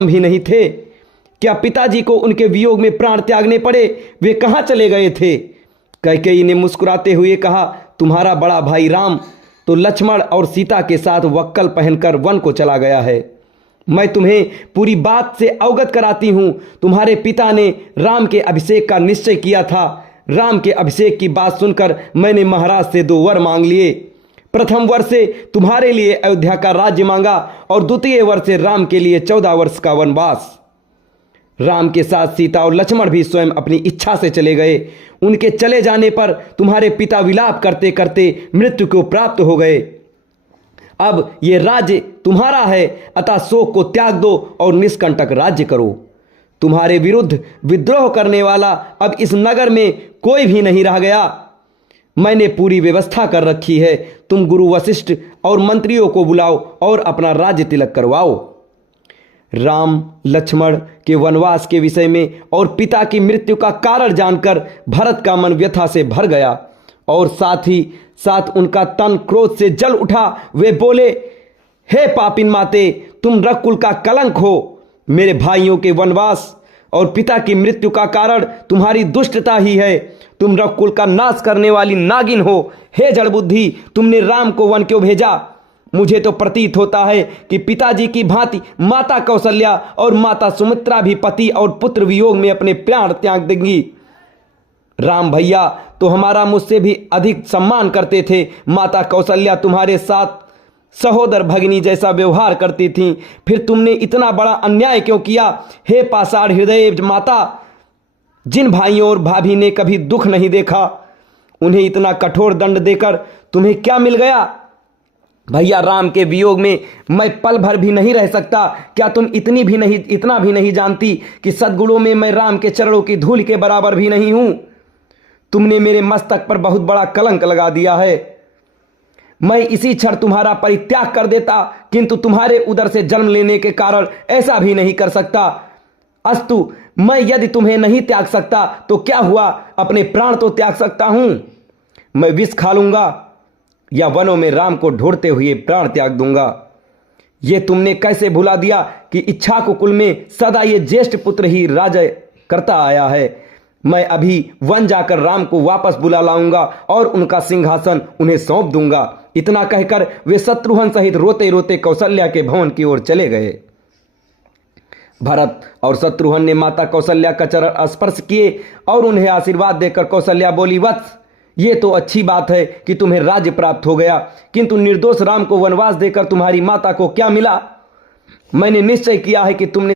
भी नहीं थे। क्या पिताजी को उनके वियोग में प्राण त्यागने पड़े? वे कहाँ चले गए थे? कैकेयी ने मुस्कुराते हुए कहा, तुम्हारा बड़ा भाई राम तो लक्ष्मण और सीता के साथ वक्कल पहनकर वन को चला गया है। मैं तुम्हें पूरी बात से अवगत कराती हूं। तुम्हारे पिता ने राम के अभिषेक का निश्चय किया था। राम के अभिषेक की बात सुनकर मैंने महाराज से 2 वर मांग लिए। प्रथम वर से तुम्हारे लिए अयोध्या का राज्य मांगा और द्वितीय वर से राम के लिए 14 वर्ष का वनवास। राम के साथ सीता और लक्ष्मण भी स्वयं अपनी इच्छा से चले गए। उनके चले जाने पर तुम्हारे पिता विलाप करते करते मृत्यु को प्राप्त हो गए। अब ये राज्य तुम्हारा है, अतः शोक को त्याग दो और निष्कंटक राज्य करो। तुम्हारे विरुद्ध विद्रोह करने वाला अब इस नगर में कोई भी नहीं रह गया। मैंने पूरी व्यवस्था कर रखी है। तुम गुरु वशिष्ठ और मंत्रियों को बुलाओ और अपना राज्य तिलक करवाओ। राम लक्ष्मण के वनवास के विषय में और पिता की मृत्यु का कारण जानकर भरत का मन व्यथा से भर गया और साथ ही साथ उनका तन क्रोध से जल उठा। वे बोले, हे पापिन माते, तुम रघुकुल का कलंक हो। मेरे भाइयों के वनवास और पिता की मृत्यु का कारण तुम्हारी दुष्टता ही है। तुम रघुकुल का नाश करने वाली नागिन हो। हे जड़बुद्धि, तुमने राम को वन क्यों भेजा? मुझे तो प्रतीत होता है कि पिताजी की भांति माता कौशल्या और माता सुमित्रा भी पति और पुत्र वियोग में अपने प्राण त्याग देंगी। राम भैया तो हमारा मुझसे भी अधिक सम्मान करते थे। माता कौशल्या तुम्हारे साथ सहोदर भगिनी जैसा व्यवहार करती थीं। फिर तुमने इतना बड़ा अन्याय क्यों किया? हे पाषाण हृदय माता, जिन भाइयों और भाभी ने कभी दुख नहीं देखा, उन्हें इतना कठोर दंड देकर तुम्हें क्या मिल गया? भैया, राम के वियोग में मैं पल भर भी नहीं रह सकता। क्या तुम इतना भी नहीं जानती कि सद्गुणों में मैं राम के चरणों की धूल के बराबर भी नहीं हूं? तुमने मेरे मस्तक पर बहुत बड़ा कलंक लगा दिया है। मैं इसी क्षण तुम्हारा परित्याग कर देता, किंतु तुम्हारे उदर से जन्म लेने के कारण ऐसा भी नहीं कर सकता। अस्तु, मैं यदि तुम्हें नहीं त्याग सकता तो क्या हुआ, अपने प्राण तो त्याग सकता हूं। मैं विष खा लूंगा या वनों में राम को ढूंढते हुए प्राण त्याग दूंगा। यह तुमने कैसे भुला दिया कि इक्ष्वाकुकुल में सदा ये ज्येष्ठ पुत्र ही राज करता आया है। मैं अभी वन जाकर राम को वापस बुला लाऊंगा और उनका सिंहासन उन्हें सौंप दूंगा। इतना कहकर वे शत्रुघ्न सहित रोते रोते कौशल्या के भवन की ओर चले गए। भरत और शत्रुघ्न ने माता कौशल्या का चरण स्पर्श किए और उन्हें आशीर्वाद देकर कौशल्या बोली, वत्स, ये तो अच्छी बात है कि तुम्हें राज्य प्राप्त हो गया, किंतु निर्दोष राम को वनवास देकर तुम्हारी माता को क्या मिला? मैंने निश्चय किया है कि तुमने